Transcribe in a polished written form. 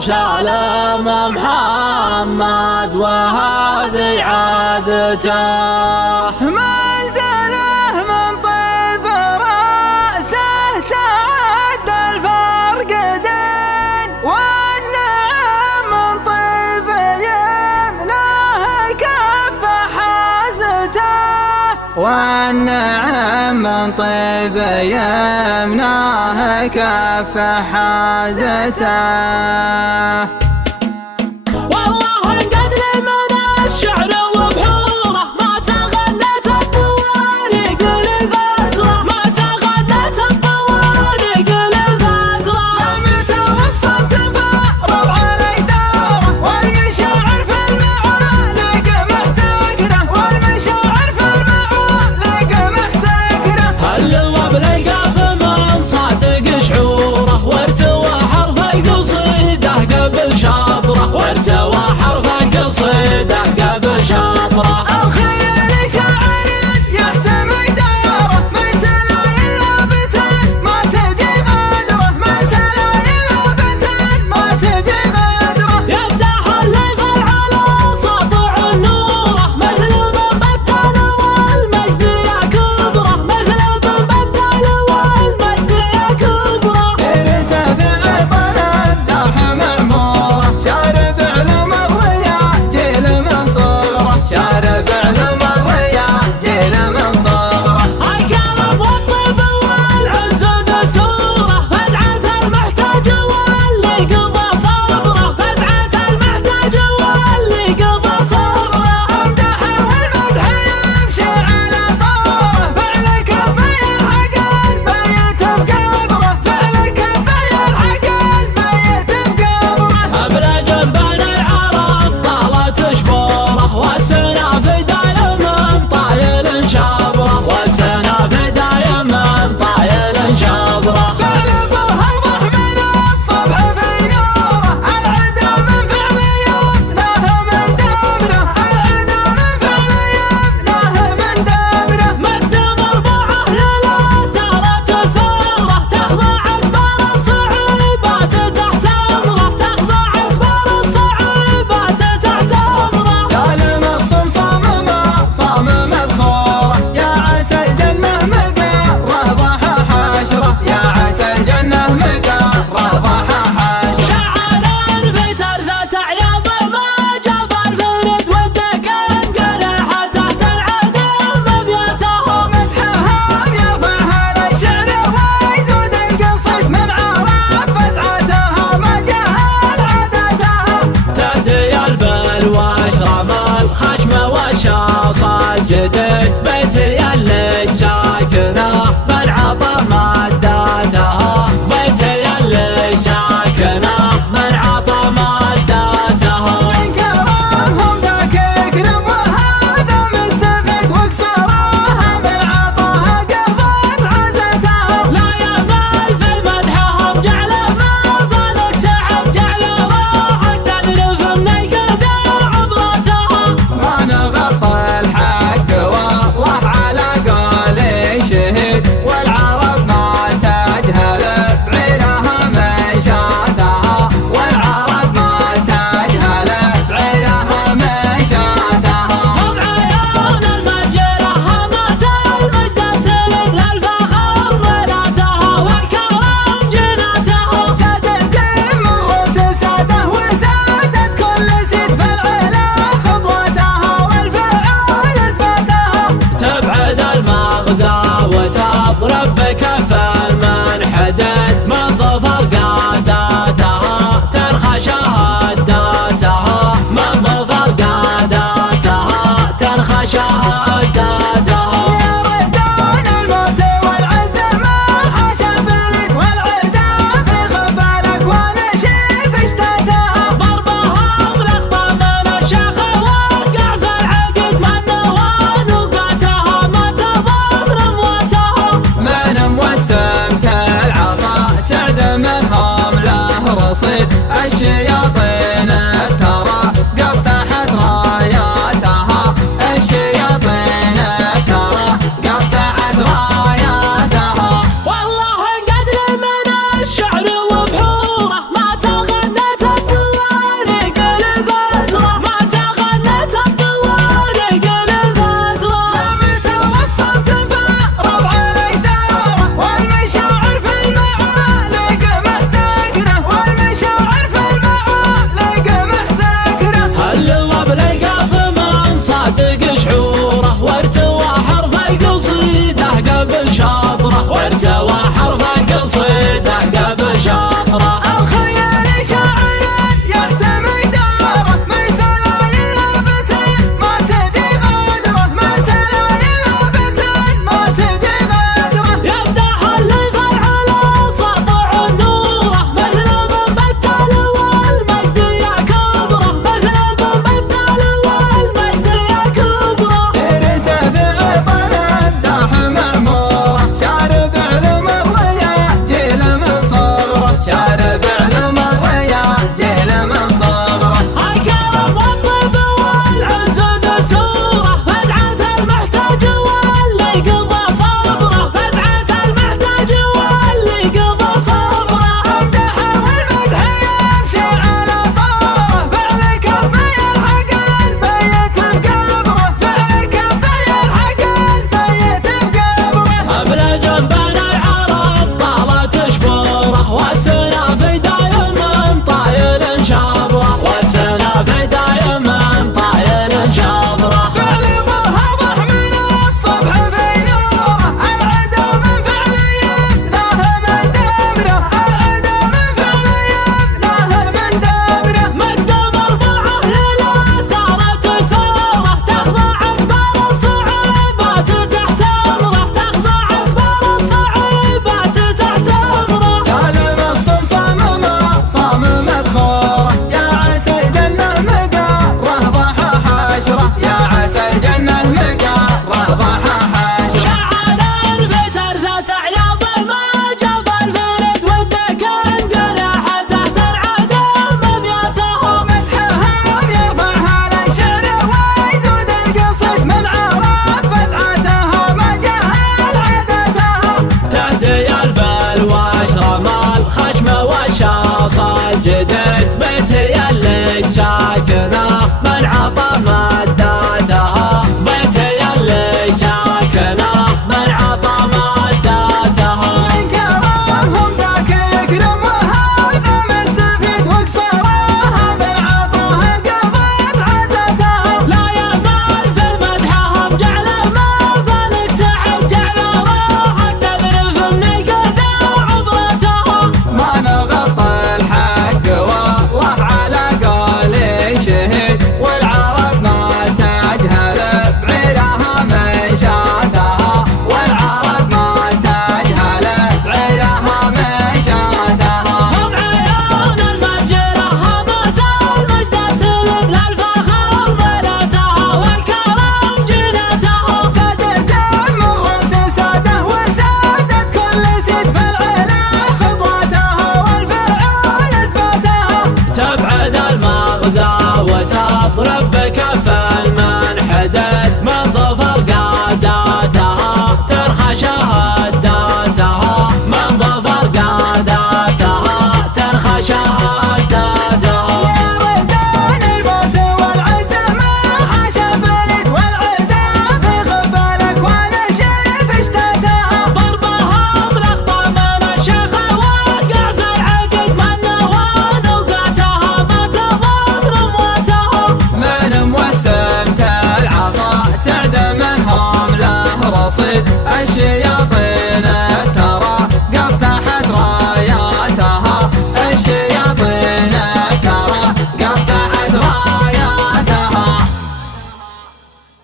وسلام محمد وهذه عادته. منزله من طيب رأسه تعدى الفرقدين، والنعم من طيب يمناه كف حازته، والنعم من طيب يمناه كف حازته. والله قد من الشعر وبحوره ما تغنت صجدت بيت يلك ساكنه من عطى مداتها بيت يلك ساكنه من عطى مداتها من كرمهم ذاك يكرم وهذا مستفيد وقصرها من عطاها قضت عزتها لا يمل في مدحهم جعل ما فلك سعد جعل روحك تذرف من القذى عضلتها ما نغطى الحق والله على قولي شهيد والعرب ما تجهل بعيرها من شاتها والعرب ما تجهل بعيرها من شاتها هم عيون المرجلة همت المجد تلد للفخر ولاتها والكرم جنتها سادت المغرس ساده وسادت كل سيد في العلا خطوتها والفرعون اثباتها تبعد المغزى وتضرب بكف المنحدد من ظفر قاداتها ترخى شهاداتها من ظفر قاداتها ترخى شهاداتها يا ولدان الموت والعزم حاشا بلد والعدا في غبالك وانا شايف اشتاتها ضربهم لخطة من الشيخة وقع في العقد من نوى نوقاتها ما تضر امواتها من موسمت العصا سعد منهم له رصيد الشيا